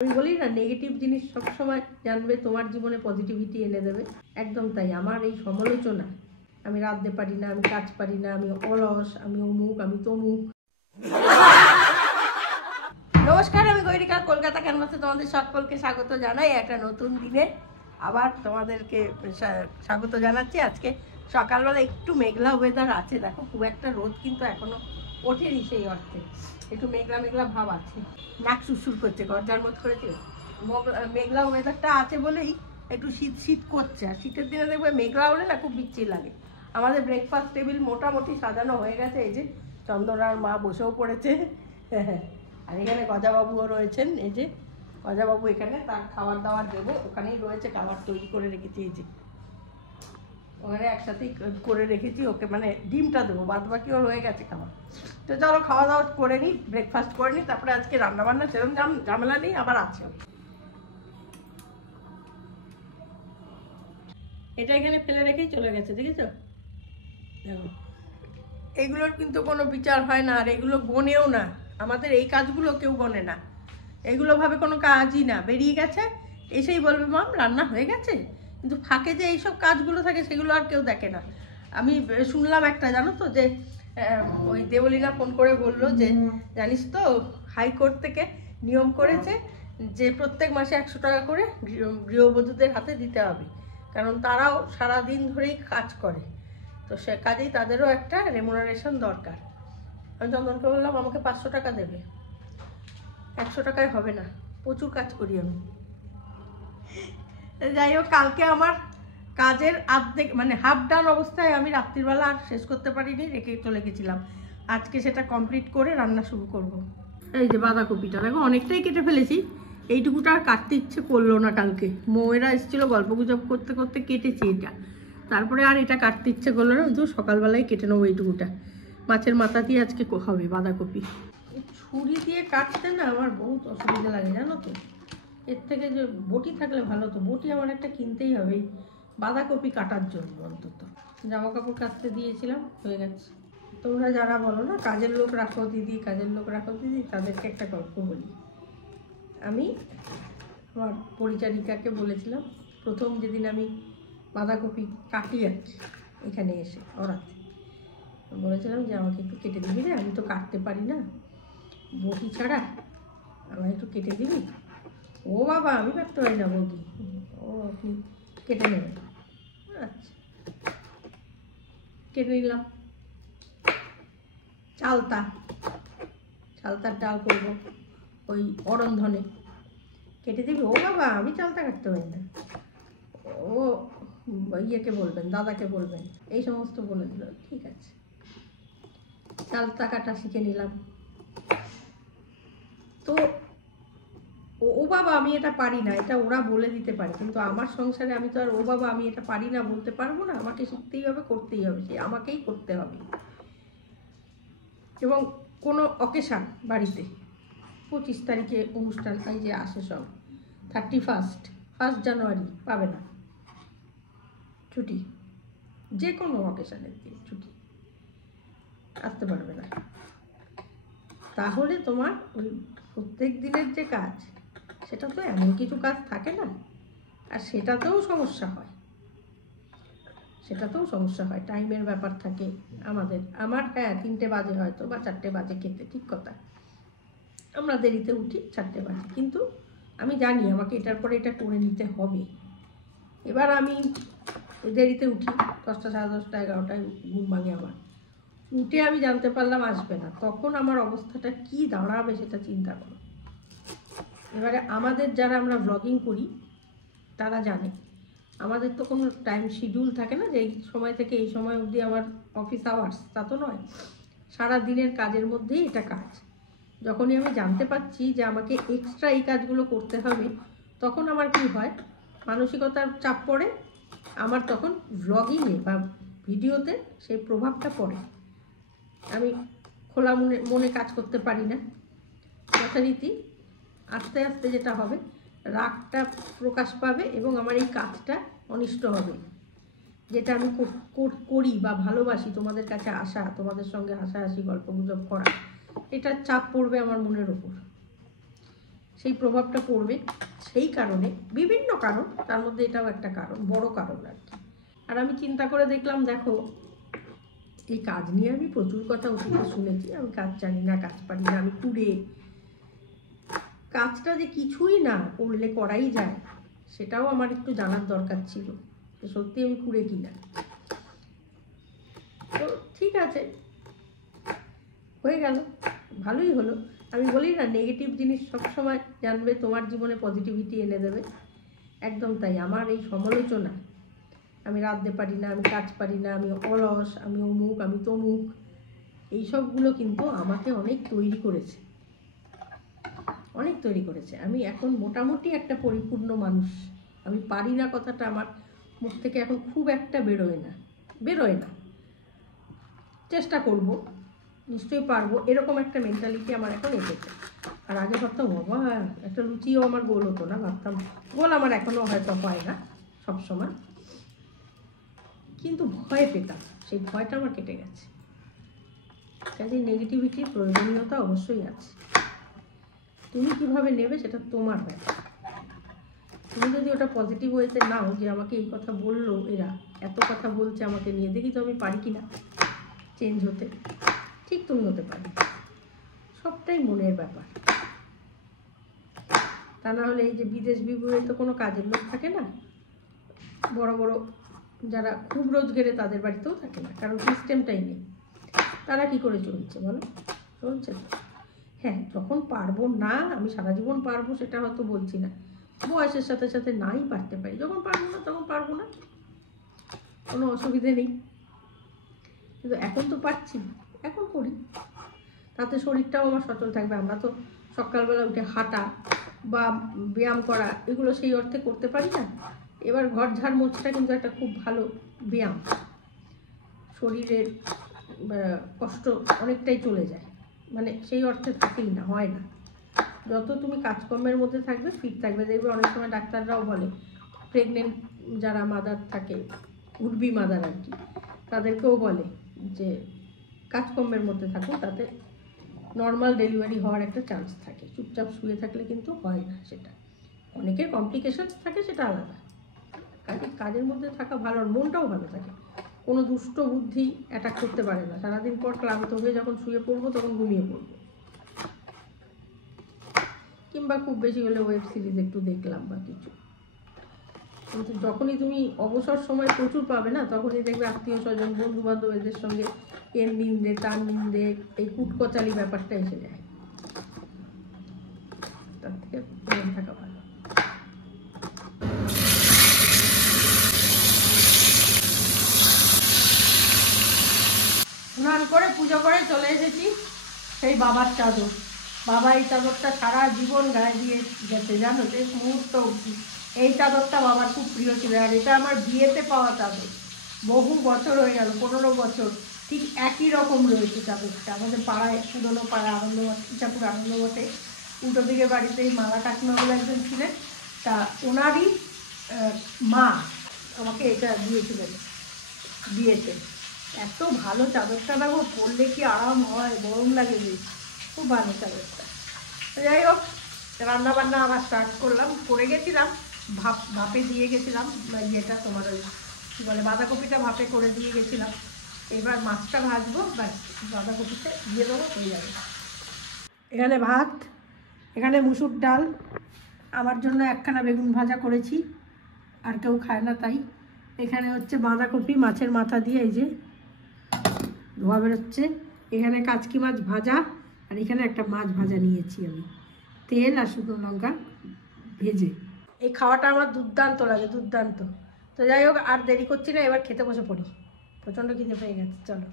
আমি বলি না, নেগেটিভ জিনিস সবসময় জানবে তোমার জীবনে পজিটিভিটি এনে দেবে। একদম তাই। আমার এই সমালোচনা, আমি রাঁধতে পারি না, আমি কাজ পারি না, আমি অলস, আমি অমুক, আমি তমুক। নমস্কার, আমি গৈরিকা, কলকাতা ক্যানভাসে তোমাদের সকলকে স্বাগত জানাই। একটা নতুন দিনে আবার তোমাদেরকে স্বাগত জানাচ্ছি। আজকে সকালবেলা একটু মেঘলা ওয়েদার আছে, দেখো খুব একটা রোদ কিন্তু এখনো ওঠেনি, সেই অর্থে একটু মেঘলা মেঘলা ভাব আছে। নাক সুরসুর করছে, গরজার মত করেছে। মেঘলা ওয়েদারটা আছে বলেই একটু শীত শীত করছে। আর শীতের দিনে দেখবে মেঘলা হলে না খুব বিচ্ছিরি লাগে। আমাদের ব্রেকফাস্ট টেবিল মোটামুটি সাজানো হয়ে গেছে। এই যে চন্দনার মা বসেও পড়েছে, আর এখানে গজাবাবুও রয়েছেন। এই যে গজাবাবু এখানে, তার খাবার দাবার দেবো, ওখানেই রয়েছে, খাবার তৈরি করে রেখেছি। এই যে ওখানে একসাথেই করে রেখেছি ওকে, মানে ডিমটা দেবো, বাদ বাকিও রয়ে গেছে খাবার। তো চলো খাওয়া দাওয়া করে নিই, ব্রেকফাস্ট করে নিই, তারপরে আজকে রান্নাবান্না সেরকম ঝামেলা নেই, আবার আছে। এটা এখানে ফেলে রেখেই চলে গেছে, দেখেছো? দেখো, এগুলোর কিন্তু কোনো বিচার হয় না, আর এগুলো গনেও না। আমাদের এই কাজগুলো কেউ গনে না, এগুলো ভাবে কোনো কাজই না। বেরিয়ে গেছে, এসেই বলবে মাম রান্না হয়ে গেছে। কিন্তু ফাঁকে যে এইসব কাজগুলো থাকে সেগুলো আর কেউ দেখে না। আমি শুনলাম একটা, জানো তো, যে ওই দেবলীনা ফোন করে বলল যে জানিস তো হাইকোর্ট থেকে নিয়ম করেছে যে প্রত্যেক মাসে 100 টাকা করে গৃহবধূদের হাতে দিতে হবে, কারণ তারাও সারাদিন ধরেই কাজ করে, তো সে কাজেই তাদেরও একটা রেমুনারেশন দরকার। আমি চন্দনকে বললাম আমাকে 500 টাকা দেবে, 100 টাকায় হবে না, প্রচুর কাজ করি আমি। যাই হোক, কালকে আমার কাজের অর্ধেক মানে হাফ ডান অবস্থায় আমি রাত্রিবেলা আর শেষ করতে পারিনি, রেখে চলে গেছিলাম। আজকে সেটা কমপ্লিট করে রান্না শুরু করব। এই যে বাঁধাকপিটা দেখো অনেকটাই কেটে ফেলেছি, এইটুকুটা আর কাটতে ইচ্ছে করলো না। কালকে মৌয়েরা এসেছিলো, গল্প গুজব করতে করতে কেটেছি এটা, তারপরে আর এটা কাটতে ইচ্ছে করলো না, তো সকালবেলায় কেটে নেবো এইটুকুটা। মাছের মাথা দিয়ে আজকে হবে বাঁধাকপি। ছুরি দিয়ে কাটতে না আমার বহুত অসুবিধা লাগে, জানো তো। এর থেকে যে বটি থাকলে ভালো, তো বটি আমার একটা কিনতেই হবে বাঁধাকপি কাটার জন্য। অন্তত জামা কাপড় কাচতে দিয়েছিলাম, হয়ে গেছে। তোমরা যারা বলো না কাজের লোক রাখো দিদি, কাজের লোক রাখো দিদি, তাদেরকে একটা গল্প বলি। আমি আমার পরিচারিকাকে বলেছিলাম, প্রথম যেদিন আমি বাঁধাকপি কাটি আর কি, এখানে এসে ওরাতে বলেছিলাম যে আমাকে একটু কেটে দিবি রে, আমি তো কাটতে পারি না বটি ছাড়া, আমায় একটু কেটে দিবি। ও বাবা, আমি কাটতে পারি না বৌদি, ও আপনি কেটে নেবেন। আচ্ছা, কেটে নিলাম। চালতার ডাল করবো ওই অরন্ধনে, কেটে দিবি। ও বাবা, আমি চালতা কাটতে পারি না, ও ইয়েকে বলবেন, দাদাকে বলবেন, এই সমস্ত বলে দিল। ঠিক আছে, চালতা কাটা শিখে নিলাম। তো ও বাবা আমি এটা পারি না, এটা ওরা বলে দিতে পারে, কিন্তু আমার সংসারে আমি তো আর ও বাবা আমি এটা পারি না বলতে পারবো না। আমাকে শিখতেই হবে, করতেই হবে, সে আমাকেই করতে হবে। এবং কোনো অকেশান বাড়িতে 25 তারিখে অনুষ্ঠান, এই যে আসে সব, 1 জানুয়ারি পাবে না ছুটি, যে কোনো অকেশানের দিন ছুটি, আসতে পারবে না। তাহলে তোমার ওই প্রত্যেক দিনের যে কাজ, সেটা তো এমন কিছু কাজ থাকে না, আর সেটাতেও সমস্যা হয়, টাইমের ব্যাপার থাকে আমার। হ্যাঁ, 3টে বাজে হয়তো বা 4টে বাজে খেতে, ঠিক কথা, আমরা দেরিতে উঠি 4টে বাজে, কিন্তু আমি জানি আমাকে এটার পরে এটা করে নিতে হবে। এবার আমি দেরিতে উঠি, 10টা, 10:30, 11টায় ঘুম ভাঙে আমার। উঠে আমি জানতে পারলাম আসবে না, তখন আমার অবস্থাটা কি দাঁড়াবে সেটা চিন্তা করো। এবারে আমাদের যারা আমরা ব্লগিং করি তারা জানে আমাদের তো কোনো টাইম শিডিউল থাকে না, যে এই সময় থেকে এই সময় অবধি আমার অফিস আওয়ার্স, তা তো নয়। সারা দিনের কাজের মধ্যেই এটা কাজ। যখনই আমি জানতে পারছি যে আমাকে এক্সট্রা এই কাজগুলো করতে হবে, তখন আমার কি হয়, মানসিকতার চাপ পড়ে আমার, তখন ব্লগিংয়ে বা ভিডিওতে সেই প্রভাবটা পড়ে। আমি খোলা মনে কাজ করতে পারি না, যথারীতি আস্তে আস্তে যেটা হবে, রাগটা প্রকাশ পাবে এবং আমার এই কাজটা অনিষ্ট হবে, যেটা আমি করি বা ভালোবাসি, তোমাদের কাছে আসা, তোমাদের সঙ্গে হাসাহাসি গল্প গুজব করা, এটার চাপ পড়বে আমার মনের ওপর। সেই প্রভাবটা পড়বে। সেই কারণে বিভিন্ন কারণ, তার মধ্যে এটাও একটা কারণ, বড় কারণ আর কি। আর আমি চিন্তা করে দেখলাম, দেখো এই কাজ নিয়ে আমি প্রচুর কথা অতীতে শুনেছি, আমি কাজ জানি না, কাজ পারি না, আমি কুড়ে। কাজটা যে কিছুই না, করলে করাই যায়, সেটাও আমার একটু জানার দরকার ছিল, সত্যি আমি কুড়ে কিনা। তো ঠিক আছে, হয়ে গেল, ভালোই হলো। আমি বলি না, নেগেটিভ জিনিস সবসময় জানবে তোমার জীবনে পজিটিভিটি এনে দেবে, একদম তাই। আমার এই সমালোচনা, আমি রাঁধতে পারি না, আমি কাজ পারি না, আমি অলস, আমি অমুক, আমি তমুক, এইসবগুলো কিন্তু আমাকে অনেক তৈরি করেছে, অনেক তৈরি করেছে। আমি এখন মোটামুটি একটা পরিপূর্ণ মানুষ। আমি পারি না কথাটা আমার মুখ থেকে এখন খুব একটা বেরোয় না। চেষ্টা করব, নিশ্চয়ই পারবো, এরকম একটা মেন্টালিটি আমার এখন এসেছে। আর আগে ভাবতাম, বাবা একটা লুচিও আমার গোল হতো না, ভাবতাম গোল আমার এখনও হয়তো হয় না সবসময়, কিন্তু ভয় পেতাম, সেই ভয়টা আমার কেটে গেছে। কাজে নেগেটিভিটির প্রয়োজনীয়তা অবশ্যই আছে। তুমি কিভাবে নেবে সেটা তোমার ব্যাপার। তুমি যদি ওটা পজিটিভ ওয়েতে নাও, যে আমাকে এই কথা বললো, এরা এত কথা বলছে আমাকে নিয়ে, দেখি তো আমি পারি কিনা চেঞ্জ হতে, ঠিক তুমি হতে পারবে। সবটাই মনের ব্যাপার। তা না হলে এই যে বিদেশ বিভুঁয়ে তো কোনো কাজের লোক থাকে না, বড় বড় যারা খুব রোজগারে তাদের বাড়িতেও থাকে না, কারণ সিস্টেমটাই নেই। তারা কি করে চলছে বলো? চলছে তো। হ্যাঁ, যখন পারবো না, আমি সারা জীবন পারবো সেটা হয়তো বলছি না, বয়সের সাথে সাথে নাই পারতে পারি, যখন পারবো না তখন পারবো না, কোনো অসুবিধে নেই। কিন্তু এখন তো পারছি, এখন করি, তাতে শরীরটাও আমার সচল থাকবে। আমরা তো সকালবেলা উঠে হাঁটা বা ব্যায়াম করা, এগুলো সেই অর্থে করতে পারি না। এবার ঘর ঝাড় মোছটা কিন্তু একটা খুব ভালো ব্যায়াম, শরীরের কষ্ট অনেকটাই চলে যায়, মানে সেই অর্থে থাকেই না, হয় না। যত তুমি কাজকর্মের মধ্যে থাকবে, ফিট থাকবে। দেখবে অনেক সময় ডাক্তাররাও বলে, প্রেগনেন্ট যারা মাদার থাকে, উডবি মাদার আর কি, তাদেরকেও বলে যে কাজকর্মের মধ্যে থাকুন, তাতে নর্মাল ডেলিভারি হওয়ার একটা চান্স থাকে। চুপচাপ শুয়ে থাকলে কিন্তু হয় না সেটা, অনেকের কমপ্লিকেশনস থাকে, সেটা আলাদা। কাজের মধ্যে থাকা ভালো, মনটাও ভালো থাকে, কোনো দুষ্ট বুদ্ধি অ্যাটাক করতে পারে না। সারাদিন পর ক্লান্ত হয়ে যখন শুয়ে পড়বো, তখন ঘুমিয়ে পড়বো, কিংবা খুব বেশি হলে ওয়েব সিরিজ একটু দেখলাম বা কিছু। কিন্তু যখনই তুমি অবসর সময় প্রচুর পাবে না, তখনই দেখবে আত্মীয় স্বজন, বন্ধু বান্ধব, এদের সঙ্গে এর নিন্দে তার নিন্দে, এই কুটকচালি ব্যাপারটা এসে যায়। তার থেকে মন থাকা ভালো। স্নান করে পুজো করে চলে এসেছি সেই বাবার চাদর। বাবা এই চাদরটা সারা জীবন গায়ে দিয়ে গেছে, জানো, শেষ মুহূর্ত অবধি। এই চাদরটা বাবার খুব প্রিয় ছিল, আর এটা আমার বিয়েতে পাওয়া চাদর, বহু বছর হয়ে গেল, 15 বছর। ঠিক একই রকম রয়েছে চাদরটা। আমাদের পাড়ায়, পুরোনো পাড়া, আনন্দমঠ, ইচ্ছাপুর আনন্দমঠে উল্টো দিকে বাড়িতে এই মালা কাকিমা বলে একজন ছিলেন, তা ওনারই মা আমাকে এটা দিয়েছে। এত ভালো চাদরটা না গো, পরলে কি আরাম হয়, গরম লাগে বেশ, খুব ভালো চাদরটা। যাই হোক, রান্না বান্না আবার স্টার্ট করলাম, করে গেছিলাম, ভাপে দিয়ে গেছিলাম, ইয়েটা তোমার ওই কী বলে, বাঁধাকপিটা ভাপে করে দিয়ে গেছিলাম। এবার মাছটা ভাজবো, ব্যাস বাঁধাকপিতে দিয়ে দেবো, হয়ে যাবে। এখানে ভাত, এখানে মুসুর ডাল, আমার জন্য একখানা বেগুন ভাজা করেছি, আর কেউ খায় না তাই। এখানে হচ্ছে বাঁধাকপি মাছের মাথা দিয়ে, এই যে ধোয়া বেরোচ্ছে। এখানে কাচকি মাছ ভাজা, আর এখানে একটা মাছ ভাজা নিয়েছি আমি, তেল আর শুকনো লঙ্কা ভেজে। এই খাওয়াটা আমার দুর্দান্ত লাগে, দুর্দান্ত। তো যাই হোক, আর দেরি করছি না, এবার খেতে বসে পড়ি, প্রচণ্ড খিদে পেয়ে গেছে, চলো।